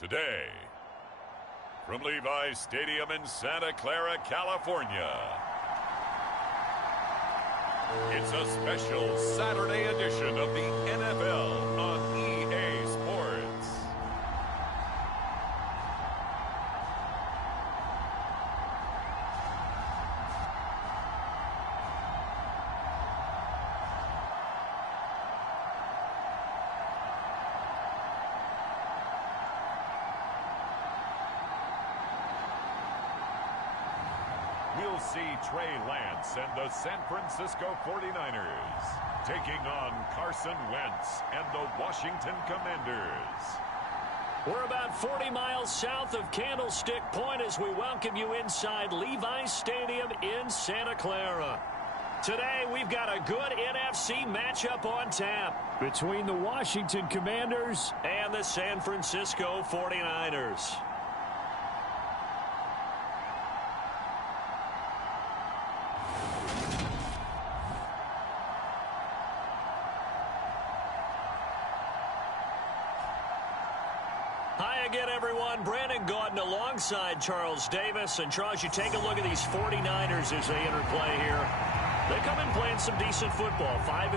Today, from Levi's Stadium in Santa Clara, California, it's a special Saturday edition of the NFL on EA Sports. We'll see Trey Lance and the San Francisco 49ers taking on Carson Wentz and the Washington Commanders. We're about 40 miles south of Candlestick Point as we welcome you inside Levi's Stadium in Santa Clara. Today, we've got a good NFC matchup on tap between the Washington Commanders and the San Francisco 49ers. Hi again, everyone. Brandon Gaudin alongside Charles Davis. And Charles, you take a look at these 49ers as they enter play here. They come in playing some decent football. 5-3.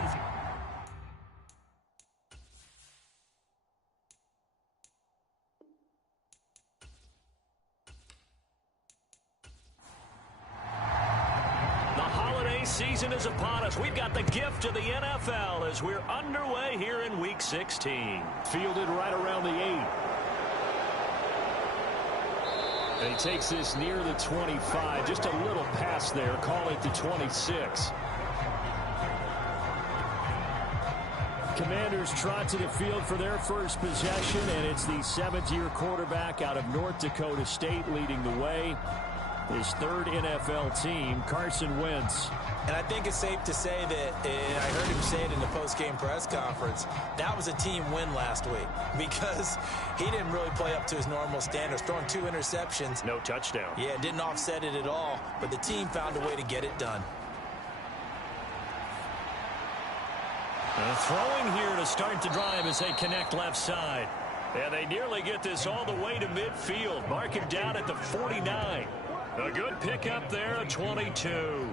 The holiday season is upon us. We've got the gift of the NFL as we're underway here in Week 16. Fielded right around the 8. And he takes this near the 25. Just a little pass there. Call it the 26. Commanders trot to the field for their first possession, and it's the seventh-year quarterback out of North Dakota State leading the way. His third NFL team, Carson Wentz. And I think it's safe to say that, and I heard him say it in the post-game press conference, that was a team win last week because he didn't really play up to his normal standards, throwing 2 interceptions. No touchdown. Yeah, didn't offset it at all, but the team found a way to get it done. Throwing here to start the drive as they connect left side. And they nearly get this all the way to midfield. Mark him down at the 49. A good pickup there, a 22.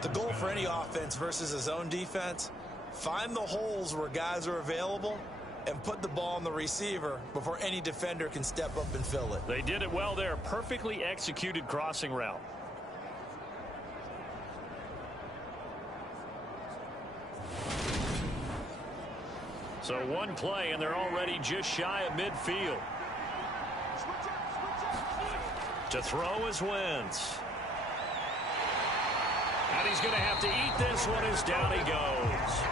The goal for any offense versus a zone defense, find the holes where guys are available and put the ball on the receiver before any defender can step up and fill it. They did it well there. Perfectly executed crossing route. So one play, and they're already just shy of midfield. To throw is Wentz. And he's going to have to eat this one as down he goes.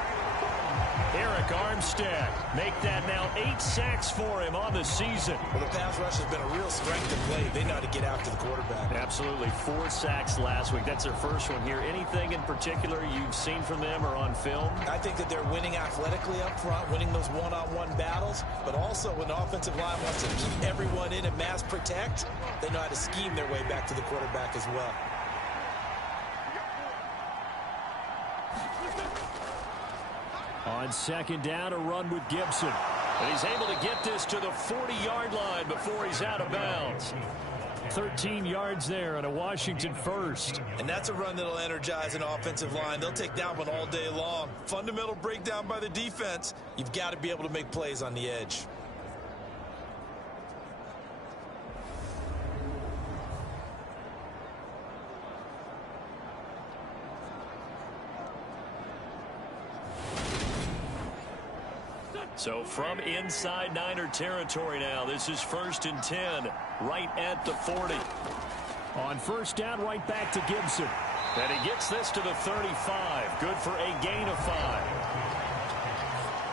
Eric Armstead make that now 8 sacks for him on the season. Well, the pass rush has been a real strength of late. They know how to get after the quarterback. Absolutely. 4 sacks last week. That's their first one here. Anything in particular you've seen from them or on film? I think that they're winning athletically up front, winning those one-on-one battles, but also when the offensive line wants to keep everyone in and mass protect, they know how to scheme their way back to the quarterback as well. On second down, a run with Gibson. And he's able to get this to the 40-yard line before he's out of bounds. 13 yards there and a Washington first. And that's a run that'll energize an offensive line. They'll take that one all day long. Fundamental breakdown by the defense. You've got to be able to make plays on the edge. So from inside Niner territory now, this is 1st and 10, right at the 40. On first down, right back to Gibson. And he gets this to the 35. Good for a gain of 5.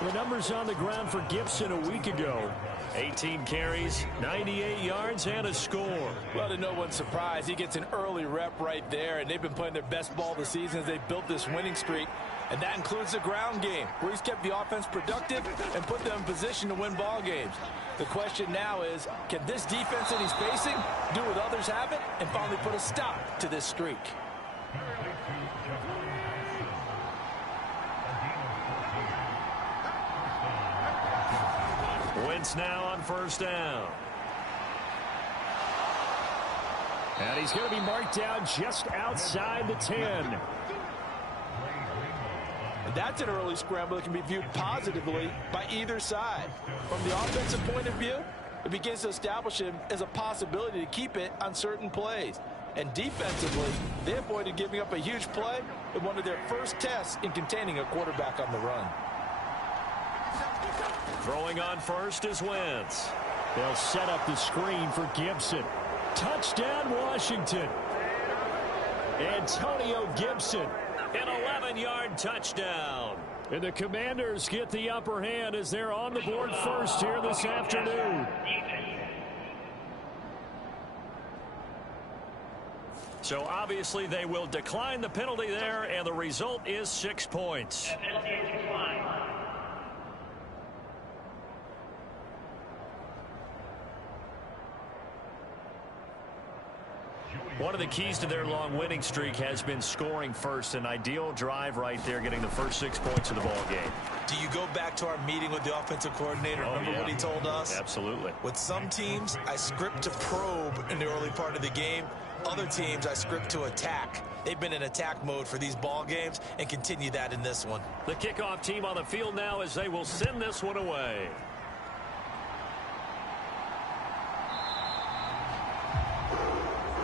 The numbers on the ground for Gibson a week ago. 18 carries, 98 yards, and a score. Well, to no one's surprise, he gets an early rep right there, and they've been playing their best ball this season as they built this winning streak. And that includes the ground game, where he's kept the offense productive and put them in position to win ball games. The question now is, can this defense that he's facing do what others haven't and finally put a stop to this streak? Wentz now on first down. And he's going to be marked down just outside the 10. That's an early scramble that can be viewed positively by either side. From the offensive point of view, it begins to establish him as a possibility to keep it on certain plays. And defensively, they avoided giving up a huge play in one of their first tests in containing a quarterback on the run. Throwing on first is Wentz. They'll set up the screen for Gibson. Touchdown, Washington. Antonio Gibson. An 11-yard touchdown. And the Commanders get the upper hand as they're on the board first here this afternoon. So obviously they will decline the penalty there, and the result is 6 points. One of the keys to their long winning streak has been scoring first. An ideal drive right there, getting the first 6 points of the ball game. Do you go back to our meeting with the offensive coordinator? Remember what he told us? Absolutely. With some teams, I script to probe in the early part of the game. Other teams, I script to attack. They've been in attack mode for these ball games and continue that in this one. The kickoff team on the field now as they will send this one away.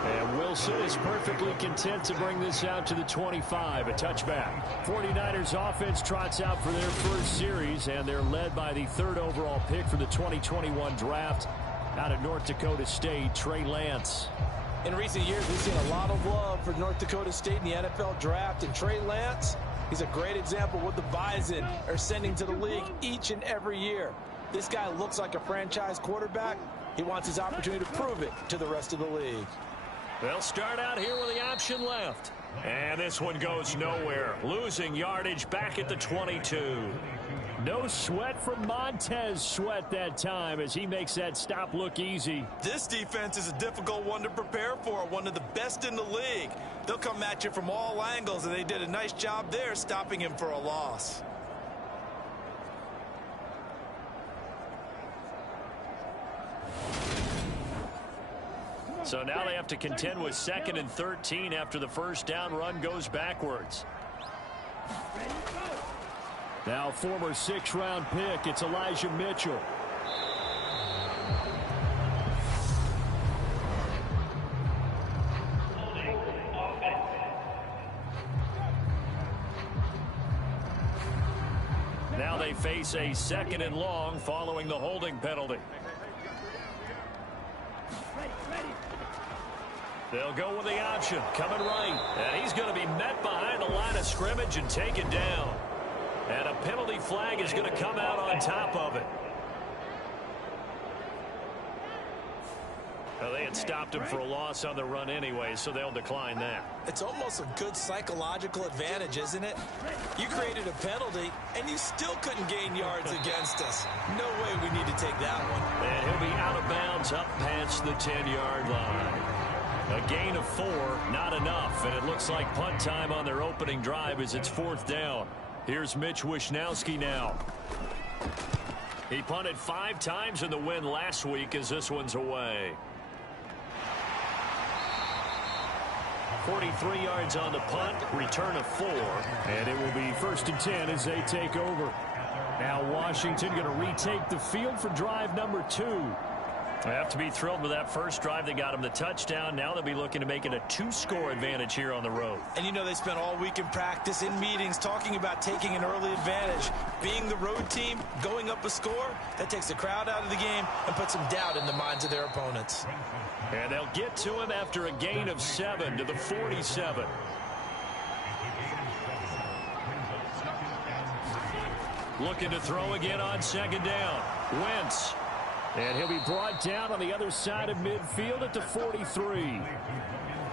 And Wilson is perfectly content to bring this out to the 25, a touchback. 49ers offense trots out for their first series, and they're led by the 3rd overall pick for the 2021 draft out of North Dakota State, Trey Lance. In recent years, we've seen a lot of love for North Dakota State in the NFL draft, and Trey Lance, he's a great example of what the Bison are sending to the league each and every year. This guy looks like a franchise quarterback. He wants his opportunity to prove it to the rest of the league. They'll start out here with the option left. And this one goes nowhere. Losing yardage back at the 22. No sweat from Montez Sweat that time as he makes that stop look easy. This defense is a difficult one to prepare for, one of the best in the league. They'll come at you from all angles, and they did a nice job there stopping him for a loss. So now they have to contend with 2nd and 13 after the first down run goes backwards. Now former 6th-round pick, it's Elijah Mitchell. Now they face a 2nd and long following the holding penalty. They'll go with the option, coming right. And he's going to be met behind the line of scrimmage and taken down. And a penalty flag is going to come out on top of it. Well, they had stopped him for a loss on the run anyway, so they'll decline that. It's almost a good psychological advantage, isn't it? You created a penalty, and you still couldn't gain yards against us. No way we need to take that one. And he'll be out of bounds up past the 10-yard line. A gain of 4, not enough, and it looks like punt time on their opening drive as it's 4th down. Here's Mitch Wishnowski now. He punted 5 times in the win last week as this one's away. 43 yards on the punt, return of 4, and it will be 1st and 10 as they take over. Now Washington going to retake the field for drive number 2. They have to be thrilled with that first drive. They got him the touchdown. Now they'll be looking to make it a 2-score advantage here on the road. And you know they spent all week in practice, in meetings, talking about taking an early advantage. Being the road team, going up a score, that takes the crowd out of the game and puts some doubt in the minds of their opponents. And they'll get to him after a gain of 7 to the 47. Looking to throw again on 2nd down. Wentz. And he'll be brought down on the other side of midfield at the 43.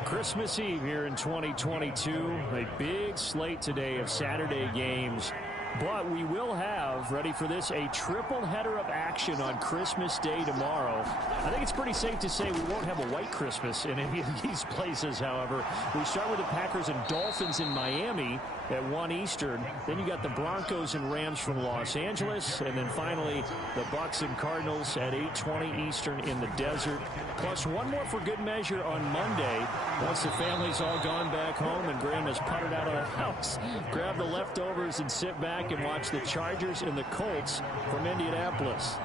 Christmas Eve here in 2022. A big slate today of Saturday games. But we will have, ready for this, a triple header of action on Christmas Day tomorrow. I think it's pretty safe to say we won't have a white Christmas in any of these places, however. We start with the Packers and Dolphins in Miami at 1 Eastern. Then you got the Broncos and Rams from Los Angeles. And then finally, the Bucs and Cardinals at 8:20 Eastern in the desert. Plus one more for good measure on Monday. Once the family's all gone back home and Grandma's puttered out of the house, grab the leftovers and sit back and watch the Chargers and the Colts from Indianapolis.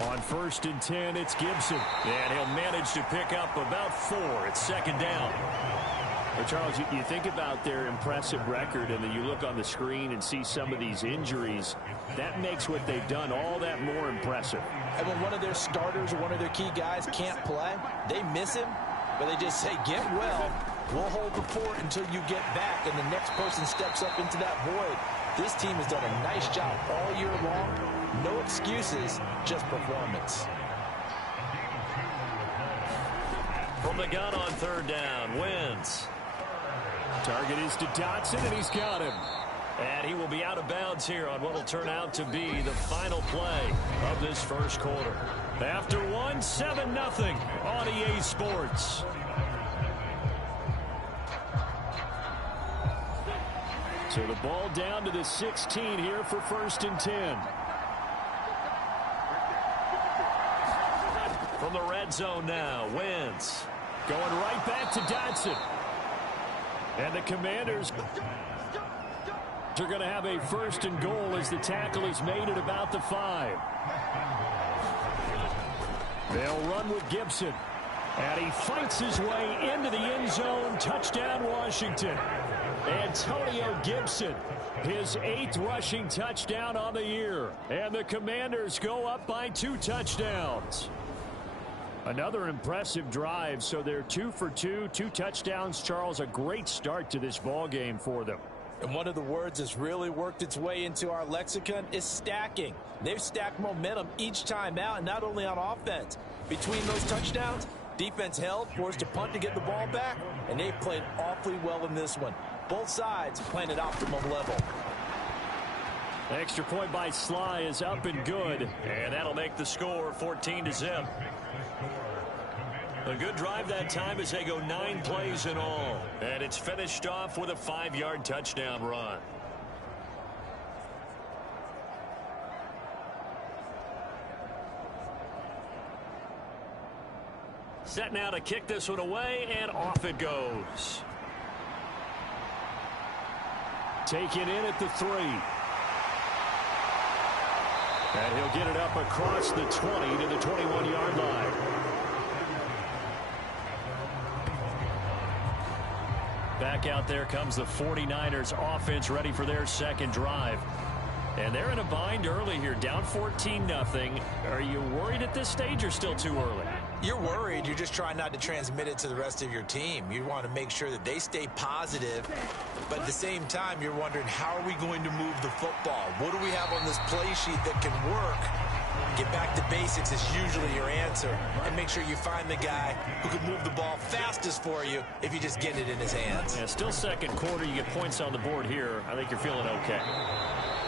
On 1st and 10, it's Gibson. And he'll manage to pick up about 4. It's 2nd down. Well, Charles, you think about their impressive record, and then you look on the screen and see some of these injuries. That makes what they've done all that more impressive. And when one of their starters or one of their key guys can't play, they miss him, but they just say, get well. We'll hold the fort until you get back, and the next person steps up into that void. This team has done a nice job all year long. No excuses, just performance. From the gun on 3rd down, Wentz. Target is to Dotson, and he's got him. And he will be out of bounds here on what will turn out to be the final play of this first quarter. After 7-0 on EA Sports. So the ball down to the 16 here for 1st and 10. From the red zone now, Wentz going right back to Dotson. And the Commanders are going to have a 1st and goal as the tackle is made at about the 5. They'll run with Gibson. And he fights his way into the end zone. Touchdown, Washington. Antonio Gibson, his 8th rushing touchdown on the year. And the Commanders go up by 2 touchdowns. Another impressive drive, so they're 2 for 2, 2 touchdowns. Charles, a great start to this ball game for them. And one of the words that's really worked its way into our lexicon is stacking. They've stacked momentum each time out, and not only on offense. Between those touchdowns, defense held, forced a punt to get the ball back, and they've played awfully well in this one. Both sides playing at optimum level. The extra point by Sly is up and good, and that'll make the score 14-0. A good drive that time as they go 9 plays in all. And it's finished off with a 5-yard touchdown run. Set now to kick this one away, and off it goes. Taken in at the 3. And he'll get it up across the 20 to the 21-yard line. Back out there comes the 49ers offense ready for their 2nd drive. And they're in a bind early here, down 14-0. Are you worried at this stage or still too early? You're worried. You're just trying not to transmit it to the rest of your team. You want to make sure that they stay positive. But at the same time, you're wondering, how are we going to move the football? What do we have on this play sheet that can work? Get back to basics is usually your answer. And make sure you find the guy who can move the ball fastest for you if you just get it in his hands. Yeah, still 2nd quarter. You get points on the board here. I think you're feeling okay.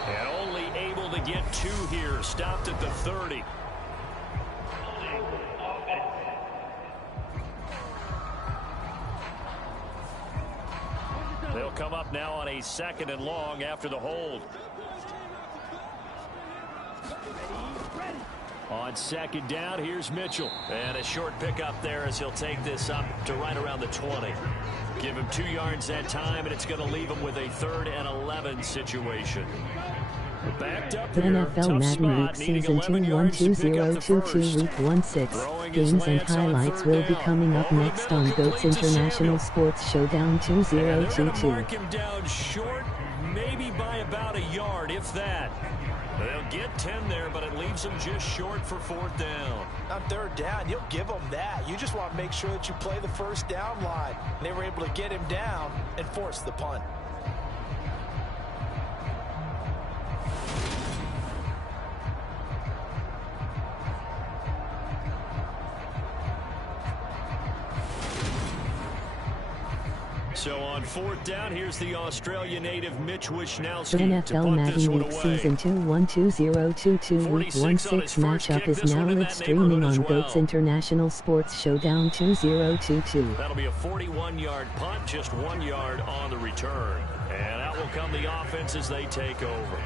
And only able to get 2 here. Stopped at the 30. They'll come up now on a 2nd and long after the hold. On 2nd down, here's Mitchell. And a short pickup there as he'll take this up to right around the 20. Give him 2 yards that time, and it's going to leave him with a 3rd and 11 situation. Backed up The here, NFL Madden Week Season 2-1-2022 Week 1-6 games and highlights will be coming up next on GOAT's International Sports Showdown 2022. Mark him down short, maybe by about a yard, if that. They'll get 10 there, but it leaves them just short for 4th down. On 3rd down, you'll give them that. You just want to make sure that you play the 1st down line. They were able to get him down and force the punt. So on 4th down, here's the Australia native Mitch Wishnowsky to NFL punt Madden this one Week away. Season 2-1-2022 Week 1-6 matchup is now live streaming on GOAT's International Sports Showdown 2022. That'll be a 41-yard punt, just 1 yard on the return. And out will come the offense as they take over.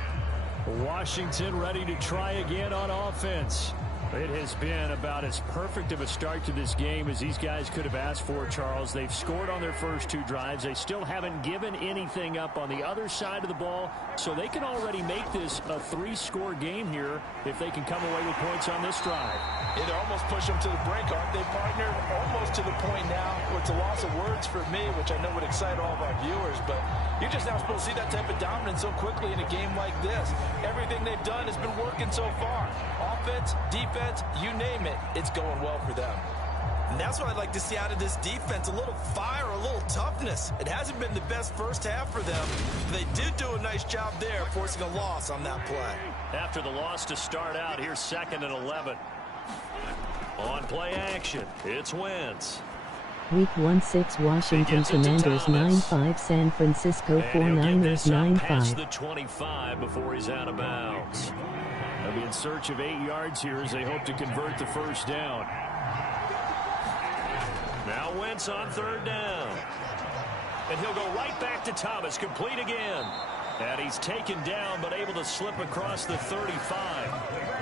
Washington ready to try again on offense. It has been about as perfect of a start to this game as these guys could have asked for, Charles. They've scored on their first 2 drives. They still haven't given anything up on the other side of the ball, so they can already make this a 3-score game here if they can come away with points on this drive. Yeah, they're almost pushing them to the brink, aren't they, partner? Almost to the point now where it's a loss of words for me, which I know would excite all of our viewers, but you're just not supposed to see that type of dominance so quickly in a game like this. Everything they've done has been working so far. Offense, defense, you name it, it's going well for them. And that's what I'd like to see out of this defense, a little fire, a little toughness. It hasn't been the best first half for them. They did do a nice job there, forcing a loss on that play. After the loss to start out, here's 2nd and 11. On play action, it's Wentz. Week 1-6 Washington Commanders 9-5 San Francisco 49ers 9-5. The 25 before he's out of bounds. They'll be in search of 8 yards here as they hope to convert the first down. Now Wentz on 3rd down. And he'll go right back to Thomas, complete again. And he's taken down, but able to slip across the 35.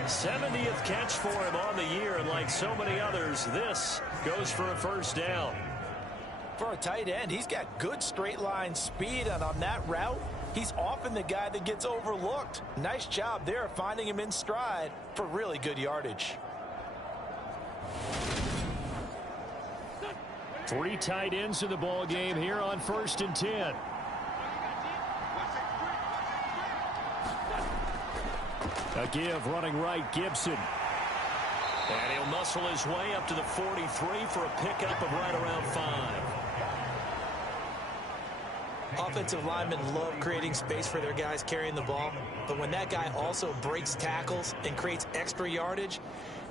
70th catch for him on the year, and like so many others, this goes for a first down. For a tight end, he's got good straight line speed, and on that route, he's often the guy that gets overlooked. Nice job there finding him in stride for really good yardage. 3 tight ends in the ball game here on 1st and 10. A give running right, Gibson. And he'll muscle his way up to the 43 for a pickup of right around 5. Offensive linemen love creating space for their guys carrying the ball, but when that guy also breaks tackles and creates extra yardage,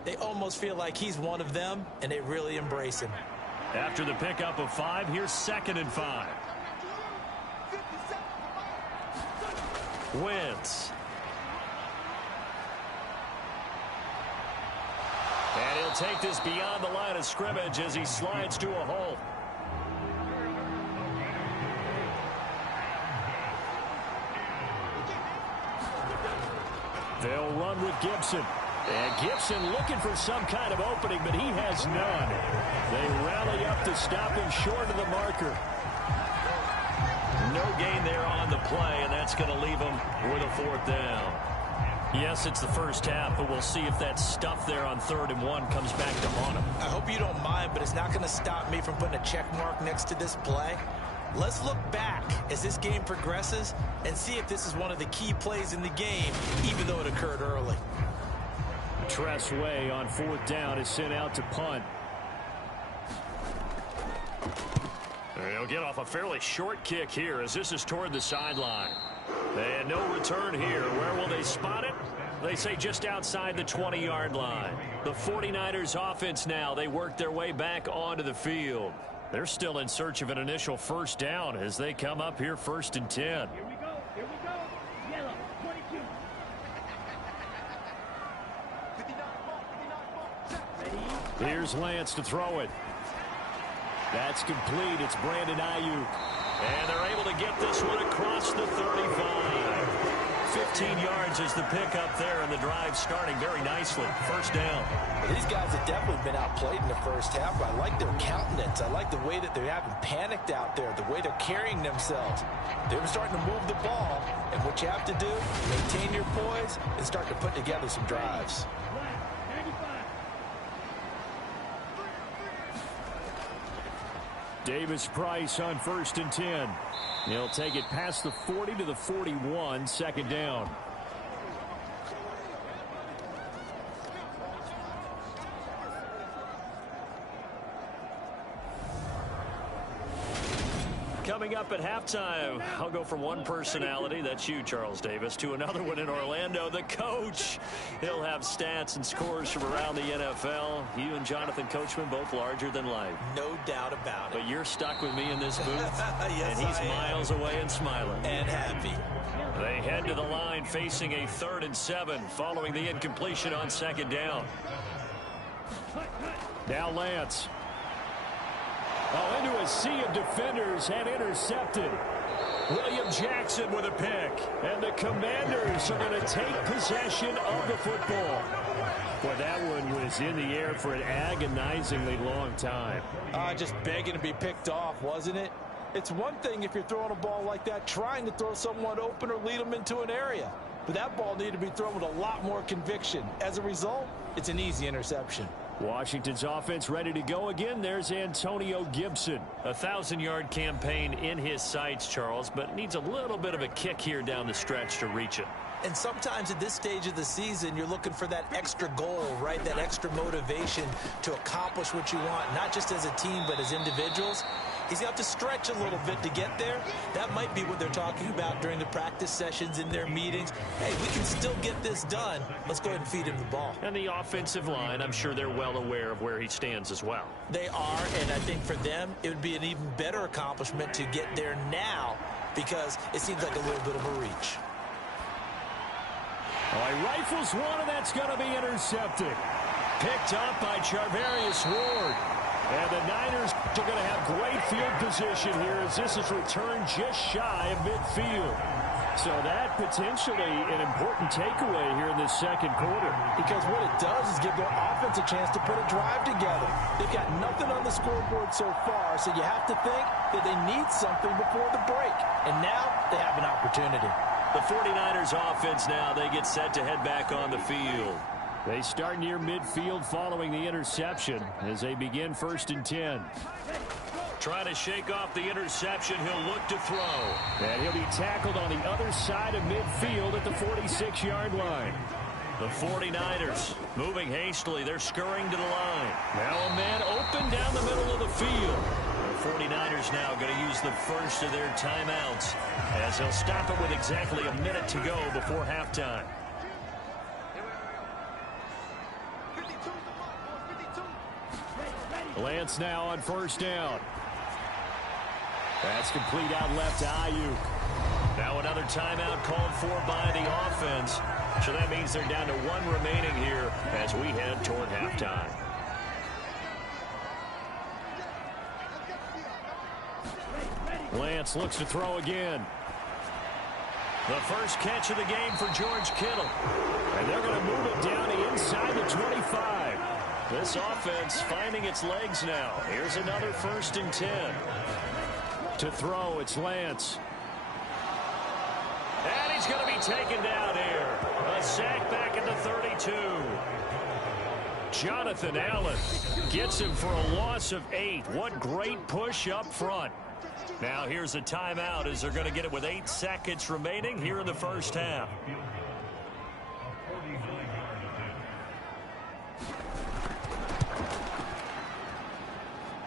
they almost feel like he's one of them, and they really embrace him. After the pickup of 5, here's 2nd and 5. Wentz. And he'll take this beyond the line of scrimmage as he slides to a halt. They'll run with Gibson. And Gibson looking for some kind of opening, but he has none. They rally up to stop him short of the marker. No gain there on the play, and that's going to leave him with a 4th down. Yes, it's the first half, but we'll see if that stuff there on 3rd and 1 comes back to haunt him. I hope you don't mind, but it's not going to stop me from putting a check mark next to this play. Let's look back as this game progresses and see if this is one of the key plays in the game, even though it occurred early. Tress Way on 4th down is sent out to punt. He'll get off a fairly short kick here as this is toward the sideline. And no return here. Where will they spot it? They say just outside the 20-yard line. The 49ers offense now, they work their way back onto the field. They're still in search of an initial first down as they come up here 1st and 10. Here we go. Yellow, 22. Here's Lance to throw it. That's complete. It's Brandon Ayuk. And they're able to get this one across the 35. 15 yards is the pickup there, and the drive starting very nicely. First down. Well, these guys have definitely been outplayed in the first half, but I like their countenance. I like the way that they haven't panicked out there, the way they're carrying themselves. They're starting to move the ball, and what you have to do, maintain your poise and start to put together some drives. Davis Price on 1st and 10. He'll take it past the 40 to the 41, 2nd down. coming up at halftime. I'll go from one personality, that's you, Charles Davis, to another one in Orlando, the coach. He'll have stats and scores from around the NFL. You and Jonathan Coachman both larger than life. No doubt about it. But you're stuck with me in this booth, yes, and he's miles away and smiling. And happy. They head to the line facing a 3rd and 7 following the incompletion on 2nd down. Now Lance. Oh, into a sea of defenders and intercepted. William Jackson with a pick. And the Commanders are going to take possession of the football. Boy, that one was in the air for an agonizingly long time. Just begging to be picked off, wasn't it? It's one thing if you're throwing a ball like that, trying to throw someone open or lead them into an area. But that ball needed to be thrown with a lot more conviction. As a result, it's an easy interception. Washington's offense ready to go again. There's Antonio Gibson. A 1,000-yard campaign in his sights, Charles, but needs a little bit of a kick here down the stretch to reach it. And sometimes at this stage of the season, you're looking for that extra goal, right? That extra motivation to accomplish what you want, not just as a team, but as individuals. He's got to stretch a little bit to get there. That might be what they're talking about during the practice sessions in their meetings. Hey, we can still get this done. Let's go ahead and feed him the ball. And the offensive line, I'm sure they're well aware of where he stands as well. They are, and I think for them, it would be an even better accomplishment to get there now because it seems like a little bit of a reach. Oh, he rifles one, and that's going to be intercepted. Picked up by Charvarius Ward. And the Niners are going to have great field position here as this is returned just shy of midfield. So that potentially an important takeaway here in this second quarter. Because what it does is give their offense a chance to put a drive together. They've got nothing on the scoreboard so far, so you have to think that they need something before the break. And now they have an opportunity. The 49ers offense now, they get set to head back on the field. They start near midfield following the interception as they begin 1st and 10. Trying to shake off the interception. He'll look to throw. And he'll be tackled on the other side of midfield at the 46-yard line. The 49ers moving hastily. They're scurrying to the line. Now a man open down the middle of the field. The 49ers now going to use the first of their timeouts as they'll stop it with exactly a minute to go before halftime. Lance now on 1st down. That's complete out left to Ayuk. Now another timeout called for by the offense. So that means they're down to 1 remaining here as we head toward halftime. Lance looks to throw again. The first catch of the game for George Kittle. And they're going to move it down to inside the 25. This offense finding its legs now. Here's another 1st and 10. To throw, it's Lance. And he's going to be taken down here. A sack back at the 32. Jonathan Allen gets him for a loss of 8. What great push up front. Now here's a timeout as they're going to get it with 8 seconds remaining here in the first half.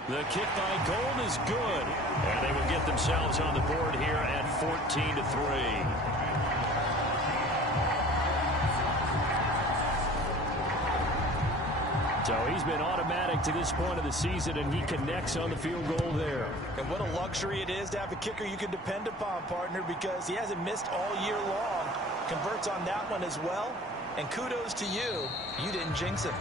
The kick by Gold is good. And they will get themselves on the board here at 14-3. So he's been automatic to this point of the season, and he connects on the field goal there. And what a luxury it is to have a kicker you can depend upon, partner, because he hasn't missed all year long. Converts on that one as well. And kudos to you. You didn't jinx him.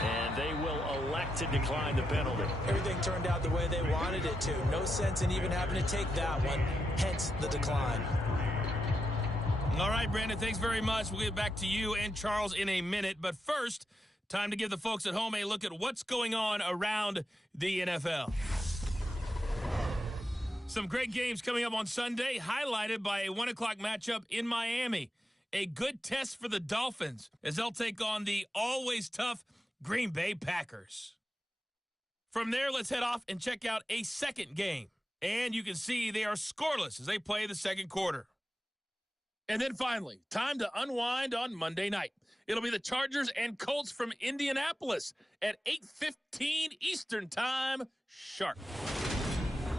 And they will elect to decline the penalty. Everything turned out the way they wanted it to. No sense in even having to take that one, hence the decline. All right, Brandon, thanks very much. We'll get back to you and Charles in a minute. But first, time to give the folks at home a look at what's going on around the NFL. Some great games coming up on Sunday, highlighted by a 1 o'clock matchup in Miami. A good test for the Dolphins as they'll take on the always tough Green Bay Packers. From there, let's head off and check out a second game. And you can see they are scoreless as they play the second quarter. And then finally, time to unwind on Monday night. It'll be the Chargers and Colts from Indianapolis at 8:15 Eastern Time sharp.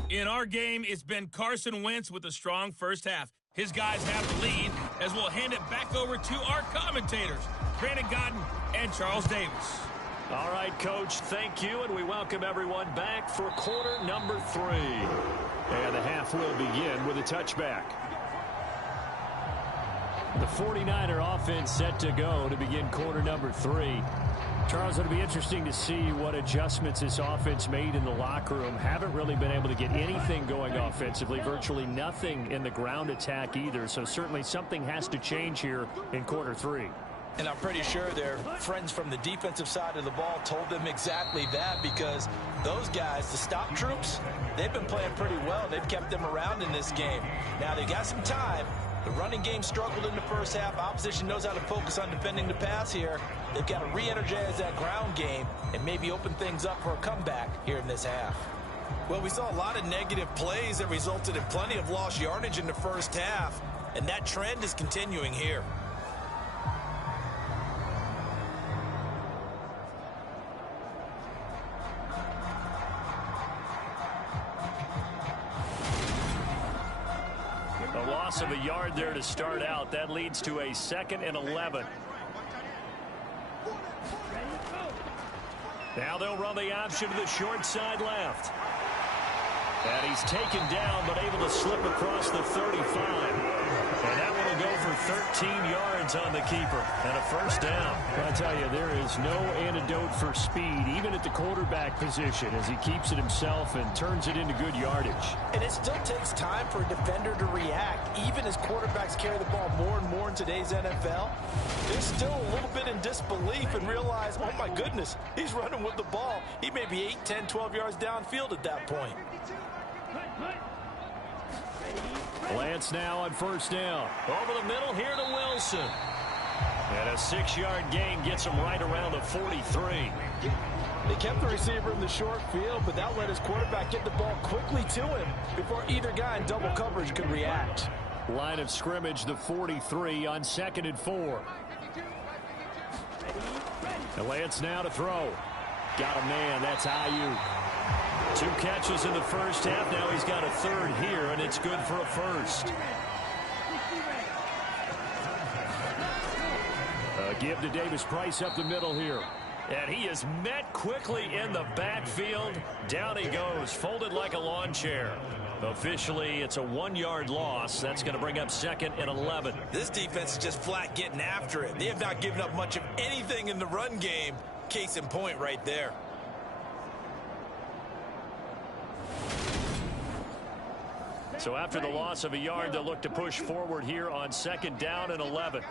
In our game, it's been Carson Wentz with a strong first half. His guys have the lead as we'll hand it back over to our commentators, Brandon Godden and Charles Davis. All right, Coach, thank you, and we welcome everyone back for quarter number 3. And the half will begin with a touchback. The 49er offense set to go to begin quarter number 3. Charles, it'll be interesting to see what adjustments this offense made in the locker room. Haven't really been able to get anything going offensively, virtually nothing in the ground attack either. So certainly something has to change here in quarter 3. And I'm pretty sure their friends from the defensive side of the ball told them exactly that, because those guys, the stop troops, they've been playing pretty well. They've kept them around in this game. Now they got some time. The running game struggled in the first half. Opposition knows how to focus on defending the pass here. They've got to re-energize that ground game and maybe open things up for a comeback here in this half. Well, we saw a lot of negative plays that resulted in plenty of lost yardage in the first half, and that trend is continuing here. Of a yard there to start out. That leads to a 2nd and 11. Now they'll run the option to the short side left. And he's taken down, but able to slip across the 35. And that one will go for 13 yards on the keeper and a first down. I tell you, there is no antidote for speed, even at the quarterback position, as he keeps it himself and turns it into good yardage. And it still takes time for a defender to react, even as quarterbacks carry the ball more and more in today's NFL. They're still a little bit in disbelief and realize, oh my goodness, he's running with the ball. He may be 8, 10, 12 yards downfield at that point. Lance now on first down. Over the middle here to Wilson. And a 6-yard gain gets him right around the 43. They kept the receiver in the short field, but that let his quarterback get the ball quickly to him before either guy in double coverage could react. Line of scrimmage, the 43 on 2nd and 4. And Lance now to throw. Got a man. That's Ayuk. 2 catches in the first half. Now he's got a 3rd here, and it's good for a first. Give to Davis Price up the middle here. And he is met quickly in the backfield. Down he goes, folded like a lawn chair. Officially, it's a 1-yard loss. That's going to bring up 2nd and 11. This defense is just flat getting after it. They have not given up much of anything in the run game. Case in point right there. So after the loss of a yard, they'll look to push forward here on 2nd down and 11.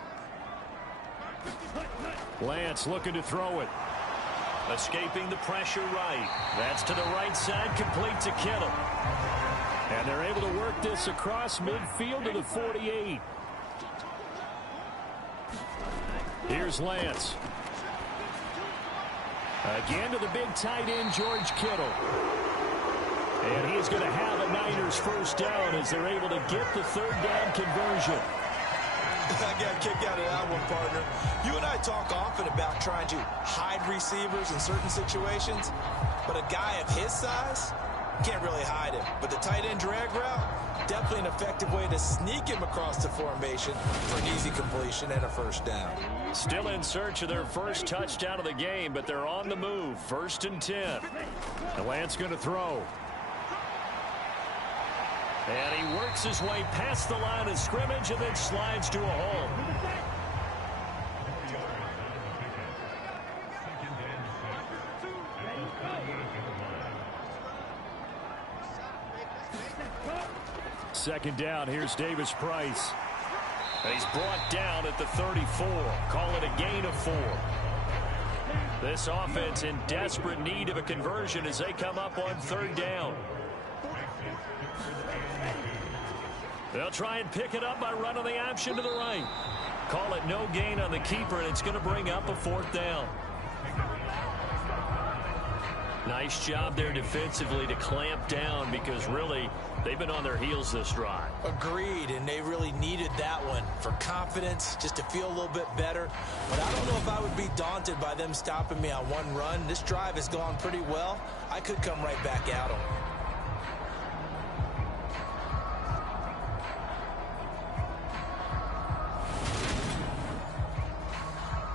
Lance looking to throw it. Escaping the pressure right. That's to the right side, complete to Kittle. And they're able to work this across midfield to the 48. Here's Lance. Again to the big tight end, George Kittle. And he is going to have a Niners first down as they're able to get the 3rd down conversion. I got a kick out of that one, partner. You and I talk often about trying to hide receivers in certain situations, but a guy of his size can't really hide him. But the tight end drag route, definitely an effective way to sneak him across the formation for an easy completion and a first down. Still in search of their first touchdown of the game, but they're on the move. 1st and 10. And Lance going to throw. And he works his way past the line of scrimmage and then slides to a hole. Second down, here's Davis Price. And he's brought down at the 34. Call it a gain of 4. This offense in desperate need of a conversion as they come up on 3rd down. They'll try and pick it up by running the option to the right. Call it no gain on the keeper, and it's going to bring up a 4th down. Nice job there defensively to clamp down because really they've been on their heels this drive. Agreed, and they really needed that one for confidence, just to feel a little bit better. But I don't know if I would be daunted by them stopping me on one run. This drive has gone pretty well. I could come right back at them.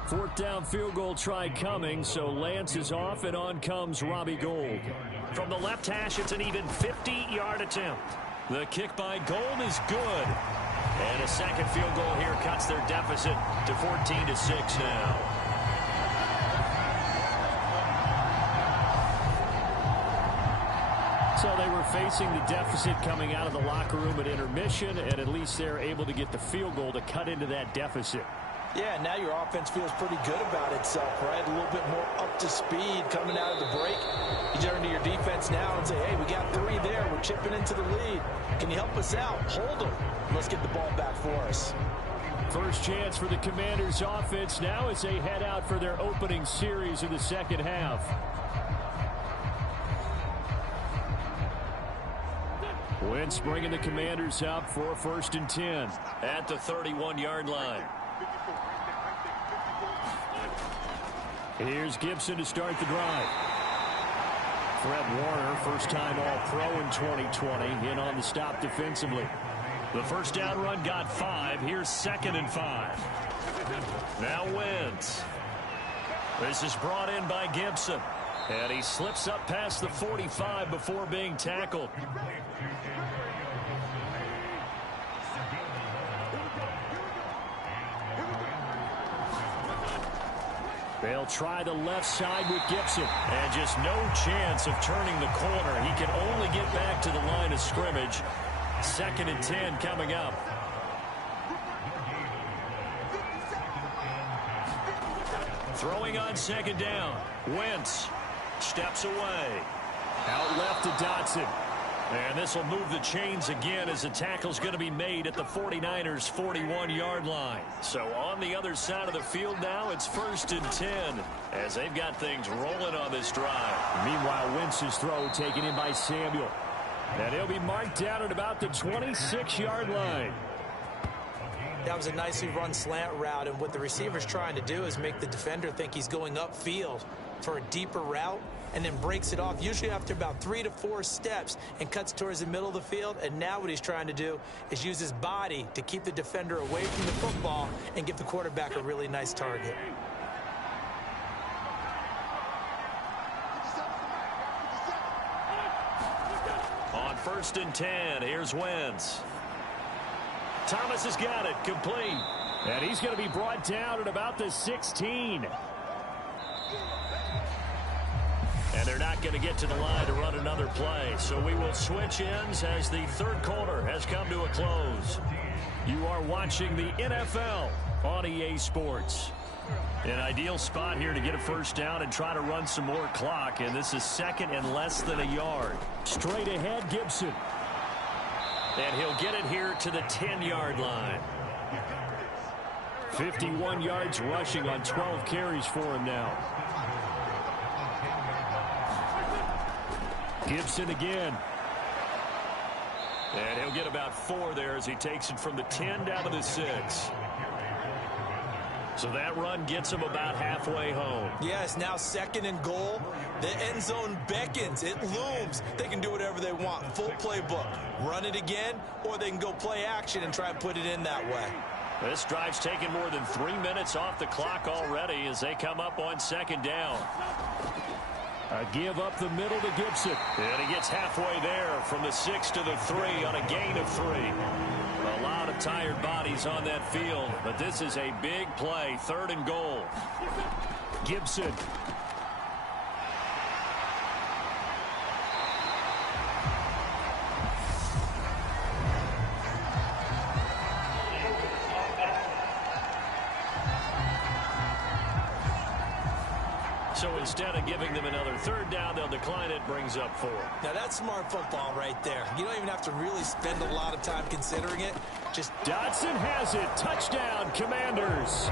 Fourth down field goal try coming, so Lance is off, and on comes Robbie Gould. From the left hash, it's an even 50-yard attempt. The kick by Gould is good. And a second field goal here cuts their deficit to 14-6 now. So they were facing the deficit coming out of the locker room at intermission, and at least they're able to get the field goal to cut into that deficit. Yeah, now your offense feels pretty good about itself, right? A little bit more up to speed coming out of the break. You turn to your defense now and say, hey, we got 3 there. We're chipping into the lead. Can you help us out? Hold them. Let's get the ball back for us. First chance for the Commanders' offense now as they head out for their opening series of the second half. Wentz bringing the Commanders up for 1st and 10. At the 31-yard line. Here's Gibson to start the drive. Fred Warner, first-time All-Pro in 2020, in on the stop defensively. The first down run got 5. Here's 2nd and 5. Now Wentz. This is brought in by Gibson. And he slips up past the 45 before being tackled. They'll try the left side with Gibson. And just no chance of turning the corner. He can only get back to the line of scrimmage. 2nd and 10 coming up. Throwing on 2nd down. Wentz steps away. Out left to Dotson. And this will move the chains again as the tackle's going to be made at the 49ers' 41-yard line. So on the other side of the field now, it's 1st and 10 as they've got things rolling on this drive. Meanwhile, Wentz's throw taken in by Samuel. And he'll be marked down at about the 26-yard line. That was a nicely run slant route, and what the receiver's trying to do is make the defender think he's going upfield for a deeper route, and then breaks it off, usually after about 3 to 4 steps, and cuts towards the middle of the field. And now what he's trying to do is use his body to keep the defender away from the football and give the quarterback a really nice target. On 1st and 10, here's Wentz. Thomas has got it, complete. And he's going to be brought down at about the 16. And they're not going to get to the line to run another play. So we will switch ends as the third quarter has come to a close. You are watching the NFL on EA Sports. An ideal spot here to get a first down and try to run some more clock. And this is 2nd and less than a yard. Straight ahead, Gibson. And he'll get it here to the 10-yard line. 51 yards rushing on 12 carries for him now. Gibson again. And he'll get about 4 there as he takes it from the 10 down to the 6. So that run gets him about halfway home. Yes, now 2nd and goal. The end zone beckons. It looms. They can do whatever they want. Full playbook. Run it again, or they can go play action and try and put it in that way. This drive's taken more than 3 minutes off the clock already as they come up on 2nd down. A give up the middle to Gibson. And he gets halfway there from the 6 to the 3 on a gain of 3. A lot of tired bodies on that field, but this is a big play. 3rd and goal. Gibson. So instead of giving them another 3rd down, they'll decline it, brings up 4. Now that's smart football right there. You don't even have to really spend a lot of time considering it. Just Dotson has it. Touchdown, Commanders.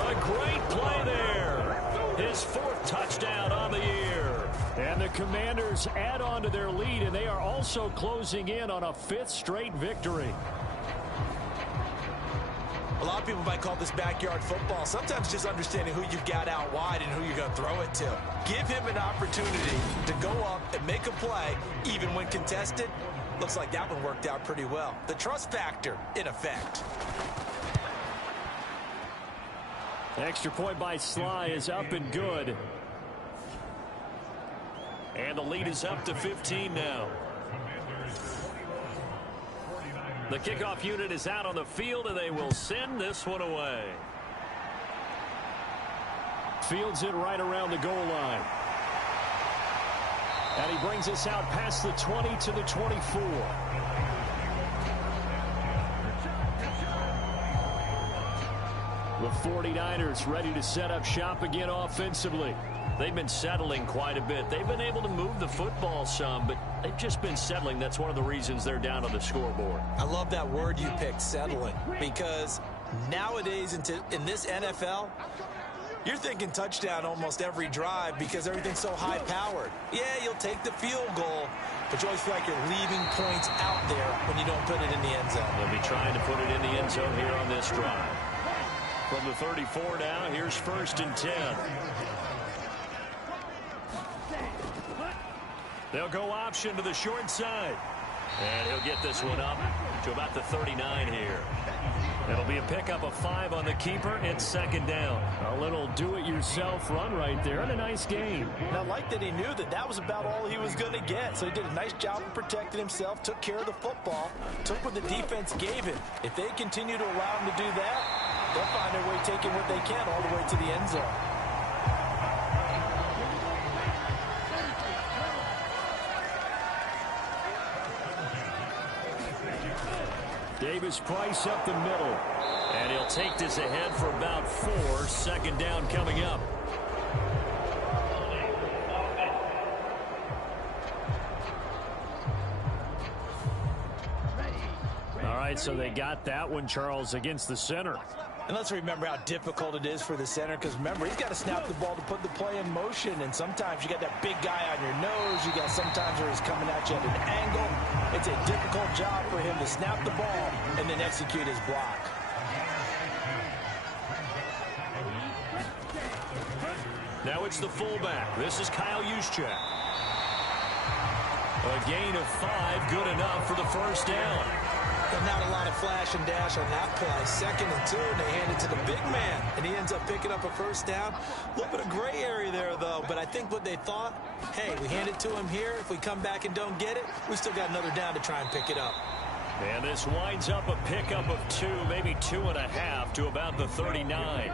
A great play there. His 4th touchdown on the year. And the Commanders add on to their lead, and they are also closing in on a 5th straight victory. A lot of people might call this backyard football. Sometimes just understanding who you've got out wide and who you're going to throw it to. Give him an opportunity to go up and make a play, even when contested. Looks like that one worked out pretty well. The trust factor in effect. Extra point by Sly is up and good. And the lead is up to 15 now. The kickoff unit is out on the field, and they will send this one away. Fields it right around the goal line. And he brings us out past the 20 to the 24. The 49ers ready to set up shop again offensively. They've been settling quite a bit. They've been able to move the football some, but they've just been settling. That's one of the reasons they're down on the scoreboard. I love that word you picked, settling, because nowadays in this NFL, you're thinking touchdown almost every drive because everything's so high-powered. Yeah, you'll take the field goal, but you always feel like you're leaving points out there when you don't put it in the end zone. They'll be trying to put it in the end zone here on this drive. From the 34 now, here's 1st and 10. They'll go option to the short side. And he'll get this one up to about the 39 here. It'll be a pickup of 5 on the keeper. It's 2nd down. A little do-it-yourself run right there, and a nice game. And I like that he knew that that was about all he was going to get. So he did a nice job of protecting himself, took care of the football, took what the defense gave him. If they continue to allow him to do that, they'll find their way taking what they can all the way to the end zone. Davis Price up the middle. And he'll take this ahead for about 4. 2nd down coming up. All right, so they got that one, Charles, against the center. And let's remember how difficult it is for the center, because remember, he's got to snap the ball to put the play in motion, and sometimes you got that big guy on your nose. You got sometimes where he's coming at you at an angle. It's a difficult job for him to snap the ball and then execute his block. Now it's the fullback. This is Kyle Juszczyk. A gain of 5, good enough for the 1st down. But not a lot of flash and dash on that play. 2nd and 2, and they hand it to the big man, and he ends up picking up a 1st down. A little bit of gray area there, though, but I think what they thought, hey, we hand it to him here. If we come back and don't get it, we still got another down to try and pick it up. And this winds up a pickup of 2, maybe 2.5 to about the 39.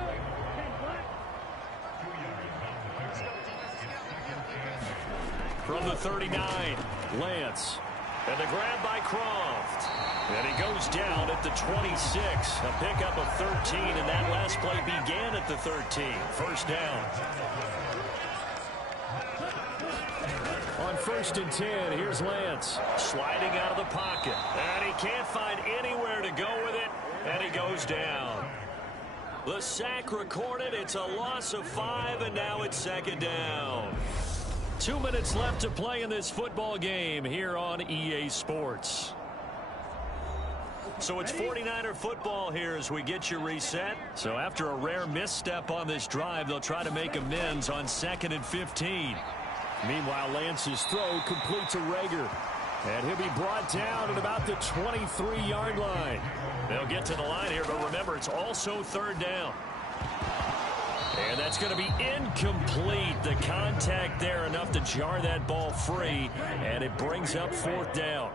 From the 39, Lance. And the grab by Croft. And he goes down at the 26. A pickup of 13, and that last play began at the 13. 1st down. On 1st and 10, here's Lance. Sliding out of the pocket. And he can't find anywhere to go with it. And he goes down. The sack recorded. It's a loss of 5, and now it's 2nd down. 2 minutes left to play in this football game here on EA Sports. So it's 49er football here as we get you reset. So after a rare misstep on this drive, they'll try to make amends on 2nd and 15. Meanwhile, Lance's throw completes a Rager. And he'll be brought down at about the 23-yard line. They'll get to the line here, but remember, it's also 3rd down. And that's going to be incomplete. The contact there enough to jar that ball free, and it brings up 4th down.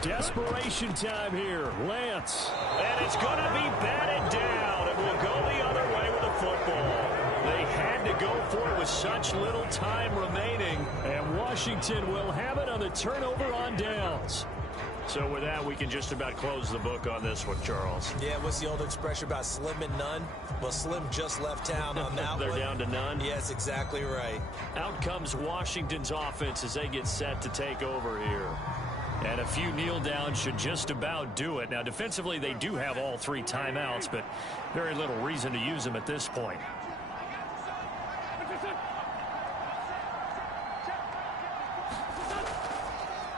Desperation time here. Lance. And it's going to be batted down, and we'll go the other way with the football. They had to go for it with such little time remaining. And Washington will have it on the turnover on downs. So with that, we can just about close the book on this one, Charles. Yeah, what's the old expression about slim and none? Well, Slim just left town on that They're one. down to none? Yes, exactly right. Out comes Washington's offense as they get set to take over here. And a few kneel downs should just about do it. Now, defensively, they do have all 3 timeouts, but very little reason to use them at this point.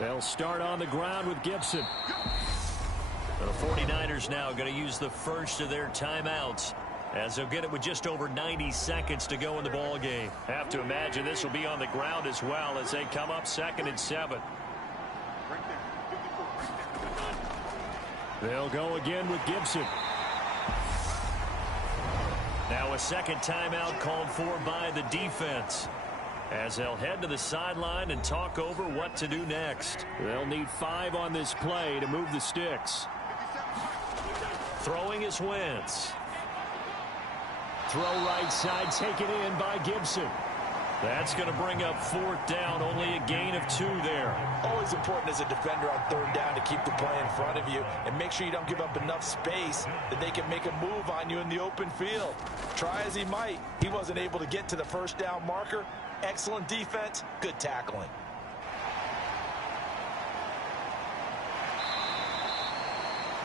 They'll start on the ground with Gibson. The 49ers now going to use the first of their timeouts, as they'll get it with just over 90 seconds to go in the ball game. Have to imagine this will be on the ground as well as they come up 2nd and 7. They'll go again with Gibson. Now a second timeout called for by the defense, as they'll head to the sideline and talk over what to do next. They'll need 5 on this play to move the sticks. Throwing is Wentz. Throw right side, taken in by Gibson. That's going to bring up 4th down, only a gain of 2 there. Always important as a defender on 3rd down to keep the play in front of you and make sure you don't give up enough space that they can make a move on you in the open field. Try as he might, he wasn't able to get to the 1st down marker. Excellent defense, good tackling.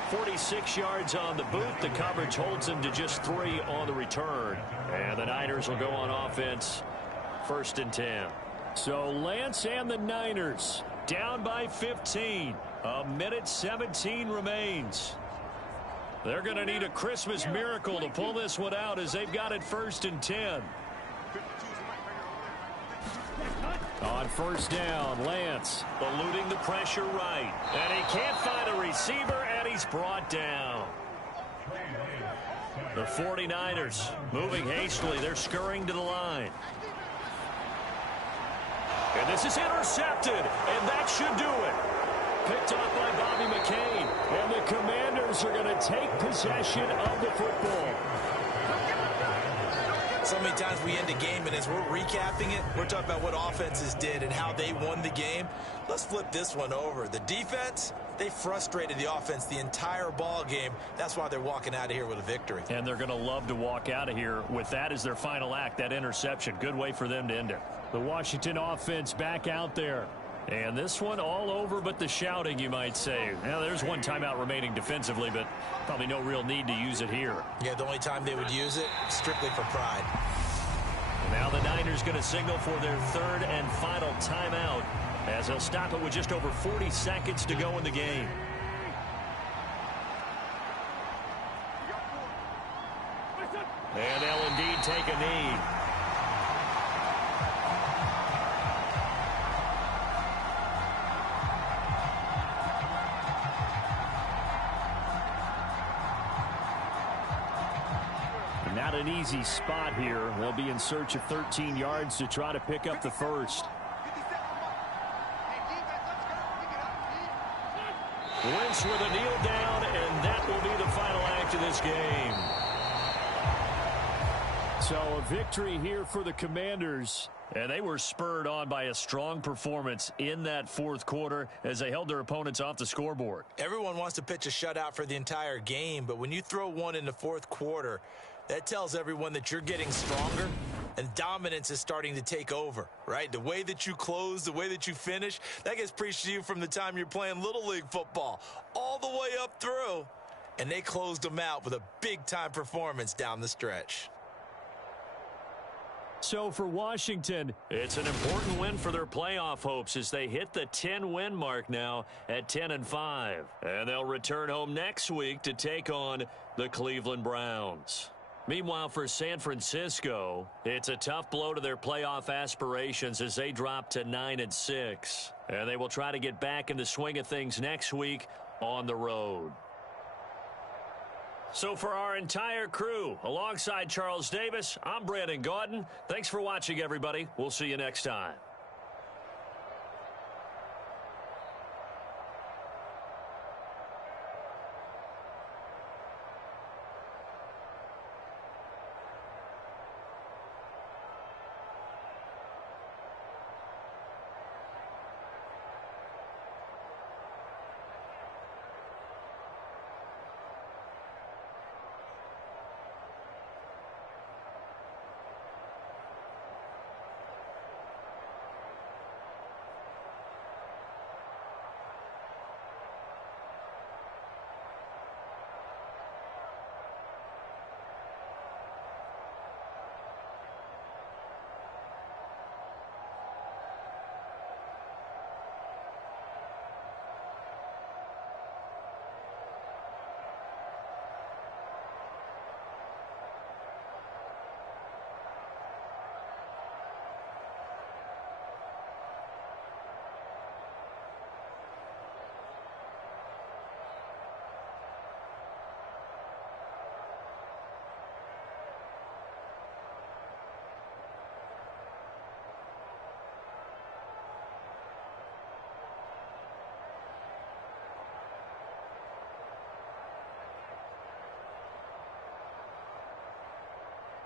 .46 yards on the boot. The coverage holds him to just 3 on the return. And the Niners will go on offense. 1st and 10. So Lance and the Niners down by 15. 1:17 remains. They're going to need a Christmas miracle to pull this one out, as they've got it 1st and 10. On 1st down, Lance eluding the pressure right. And he can't find a receiver, and he's brought down. The 49ers moving hastily. They're scurrying to the line. And this is intercepted, and that should do it. Picked off by Bobby McCain. And the Commanders are going to take possession of the football. So many times we end a game, and as we're recapping it, we're talking about what offenses did and how they won the game. Let's flip this one over. The defense, they frustrated the offense the entire ball game. That's why they're walking out of here with a victory. And they're going to love to walk out of here with that as their final act, that interception. Good way for them to end it. The Washington offense back out there. And this one all over but the shouting, you might say. Now, there's 1 timeout remaining defensively, but probably no real need to use it here. Yeah, the only time they would use it, strictly for pride. Now the Niners going to signal for their 3rd and final timeout, as they'll stop it with just over 40 seconds to go in the game. And they'll indeed take a knee. Not an easy spot here. They'll be in search of 13 yards to try to pick up the 1st. Wentz with a kneel down, and that will be the final act of this game. So a victory here for the Commanders. And they were spurred on by a strong performance in that 4th quarter as they held their opponents off the scoreboard. Everyone wants to pitch a shutout for the entire game, but when you throw one in the 4th quarter, that tells everyone that you're getting stronger and dominance is starting to take over, right? The way that you close, the way that you finish, that gets preached to you from the time you're playing Little League football all the way up through. And they closed them out with a big-time performance down the stretch. So for Washington, it's an important win for their playoff hopes as they hit the 10-win mark now at 10-5. And they'll return home next week to take on the Cleveland Browns. Meanwhile, for San Francisco, it's a tough blow to their playoff aspirations as they drop to 9-6. And they will try to get back in the swing of things next week on the road. So for our entire crew, alongside Charles Davis, I'm Brandon Gaudin. Thanks for watching, everybody. We'll see you next time.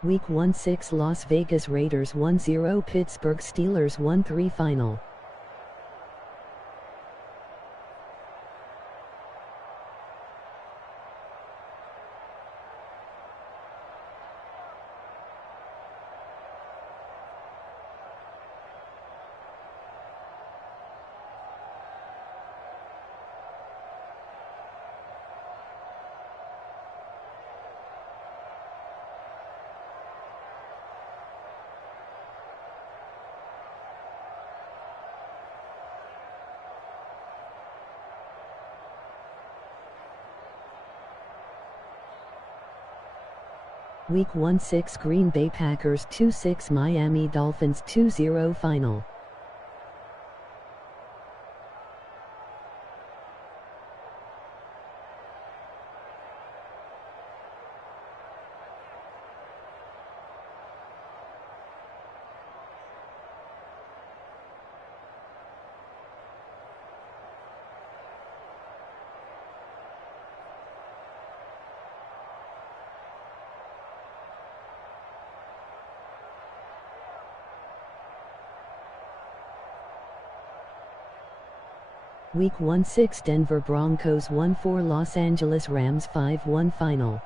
Week 1-6 Las Vegas Raiders 1-0 Pittsburgh Steelers 1-3 final. Week 1-6 Green Bay Packers 2-6 Miami Dolphins 2-0 final. Week 1-6 Denver Broncos 1-4 Los Angeles Rams 5-1 final.